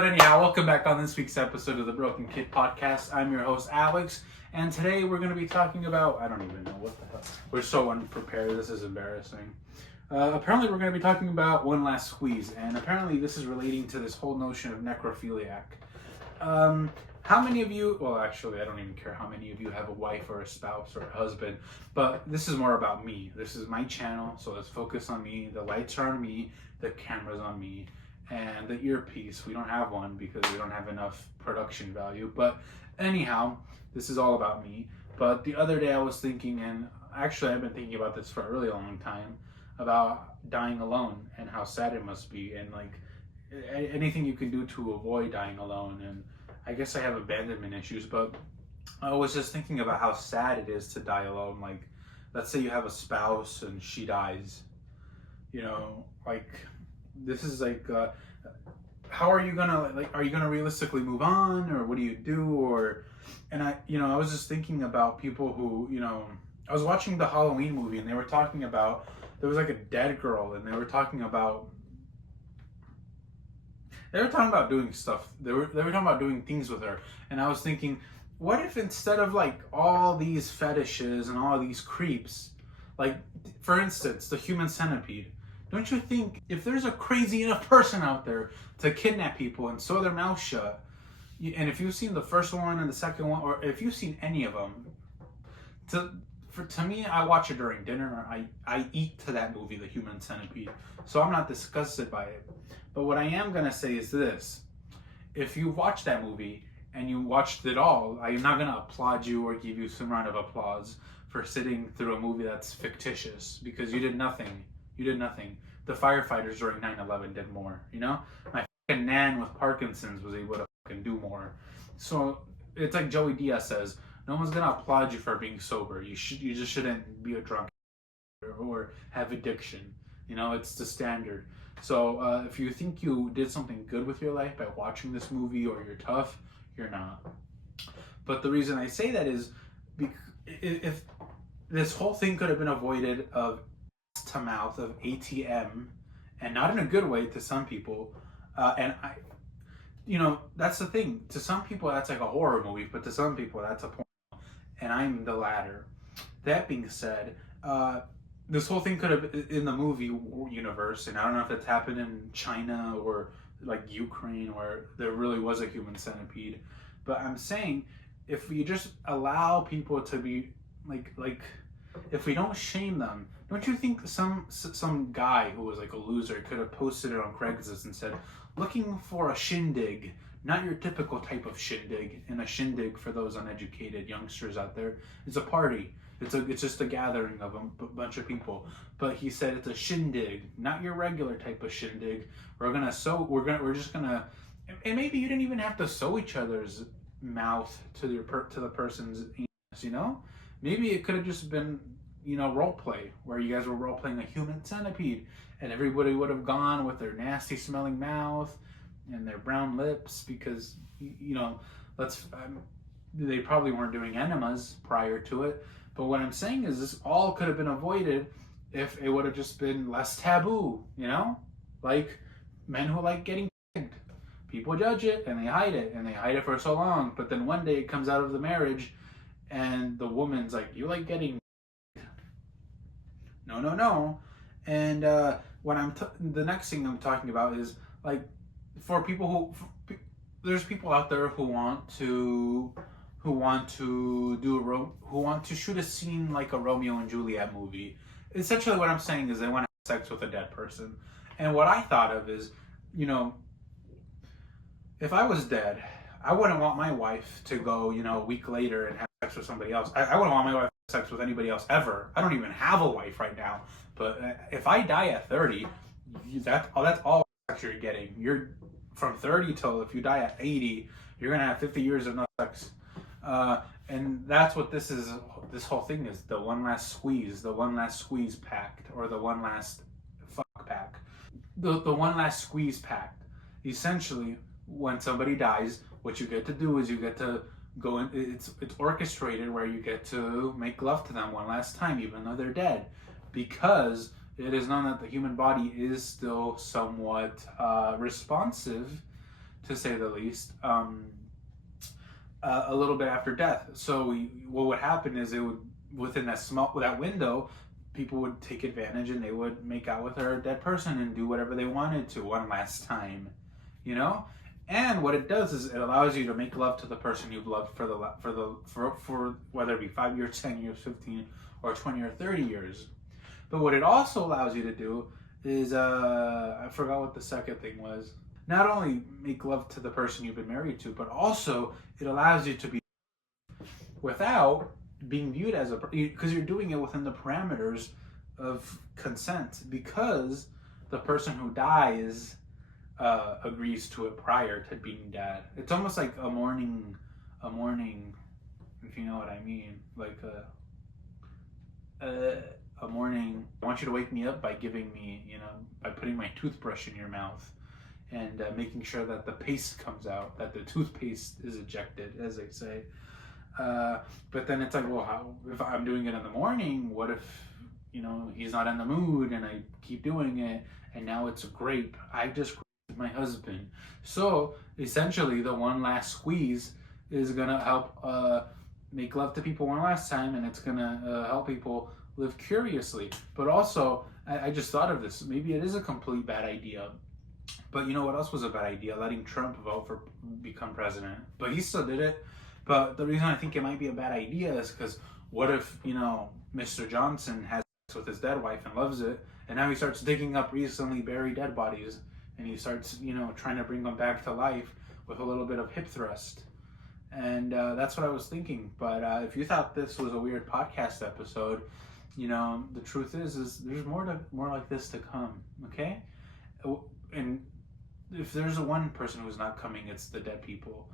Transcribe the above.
But anyhow, welcome back on this week's episode of the Broken Kid Podcast. I'm your host, Alex, and today we're going to be talking about, I don't even know what the hell. We're so unprepared, this is embarrassing. Apparently we're going to be talking about One Last Squeeze, and apparently this is relating to this whole notion of necrophiliac. How many of you, well actually I don't even care how many of you have a wife or a spouse or a husband, but this is more about me. This is my channel, so let's focus on me. The lights are on me, the camera's on me. And the earpiece, we don't have one because we don't have enough production value. But anyhow, this is all about me. But the other day I was thinking, and actually I've been thinking about this for a really long time, about dying alone and how sad it must be, and like anything you can do to avoid dying alone. And I guess I have abandonment issues, but I was just thinking about how sad it is to die alone. Like, let's say you have a spouse and she dies, you know, like, this is like, how are you gonna, like, are you gonna realistically move on, or what do you do? Or, and I was just thinking about people who, I was watching the Halloween movie and they were talking about, there was like a dead girl and they were talking about doing stuff. They were talking about doing things with her. And I was thinking, what if instead of like all these fetishes and all these creeps, like for instance, the human centipede, don't you think if there's a crazy enough person out there to kidnap people and sew their mouth shut, and if you've seen the first one and the second one, or if you've seen any of them, to me, I watch it during dinner. I eat to that movie, The Human Centipede. So I'm not disgusted by it. But what I am going to say is this. If you watch that movie and you watched it all, I'm not going to applaud you or give you some round of applause for sitting through a movie that's fictitious, because you did nothing. You did nothing. The firefighters during 9/11 did more, My fucking nan with Parkinson's was able to fucking do more. So it's like Joey Diaz says, no one's gonna applaud you for being sober. You just shouldn't be a drunk or have addiction. It's the standard. So if you think you did something good with your life by watching this movie, or you're tough, you're not. But the reason I say that is because if this whole thing could have been avoided of to mouth, of ATM, and not in a good way to some people, and I, that's the thing. To some people that's like a horror movie, but to some people that's a porno, and I'm the latter. That being said, this whole thing could have, in the movie universe, and I don't know if it's happened in China or like Ukraine where there really was a human centipede, but I'm saying if we just allow people to be like if we don't shame them, don't you think some guy who was like a loser could have posted it on Craigslist and said, looking for a shindig, not your typical type of shindig, and a shindig, for those uneducated youngsters out there, is a party. It's just a gathering of a bunch of people. But he said it's a shindig, not your regular type of shindig. We're just gonna, and maybe you didn't even have to sew each other's mouth to the person's anus, Maybe it could have just been, role play, where you guys were role playing a human centipede, and everybody would have gone with their nasty smelling mouth and their brown lips, because, they probably weren't doing enemas prior to it. But what I'm saying is this all could have been avoided if it would have just been less taboo, like men who like getting pegged. People judge it and they hide it for so long, but then one day it comes out of the marriage and the woman's like, you like getting no. And the next thing I'm talking about is like, for people there's people out there who want to shoot a scene like a Romeo and Juliet movie. Essentially what I'm saying is they want to have sex with a dead person. And what I thought of is, if I was dead, I wouldn't want my wife to go, a week later and have sex with somebody else. I wouldn't want my wife to have sex with anybody else ever. I don't even have a wife right now. But if I die at 30, that's all sex you're getting. You're from 30 till, if you die at 80, you're going to have 50 years of no sex. And that's what this whole thing is, the one last squeeze pact, or the one last fuck pact. The one last squeeze pact. Essentially, when somebody dies, what you get to do is you get to go in, it's orchestrated where you get to make love to them one last time, even though they're dead, because it is known that the human body is still somewhat responsive to say the least. A little bit after death. So what would happen is it would, within that window, people would take advantage and they would make out with their dead person and do whatever they wanted to one last time, you know. And what it does is it allows you to make love to the person you've loved for whether it be 5 years, 10 years, 15, or 20 or 30 years. But what it also allows you to do is I forgot what the second thing was. Not only make love to the person you've been married to, but also it allows you to be without being viewed as because you're doing it within the parameters of consent, because the person who dies agrees to it prior to being dead. It's almost like a mourning, if you know what I mean, like a mourning. I want you to wake me up by giving me, by putting my toothbrush in your mouth and making sure that the paste comes out, that the toothpaste is ejected, as they say. But then it's like, well, if I'm doing it in the morning, what if, he's not in the mood and I keep doing it and now it's a grape? I just with my husband. So essentially the one last squeeze is gonna help make love to people one last time, and it's gonna help people live curiously. But also, I just thought of this, maybe it is a complete bad idea. But you know what else was a bad idea? Letting Trump become president. But he still did it. But the reason I think it might be a bad idea is because what if, Mr. Johnson has sex with his dead wife and loves it, and now he starts digging up recently buried dead bodies, and he starts, trying to bring them back to life with a little bit of hip thrust. And that's what I was thinking. But if you thought this was a weird podcast episode, the truth is there's more like this to come, okay? And if there's one person who's not coming, it's the dead people.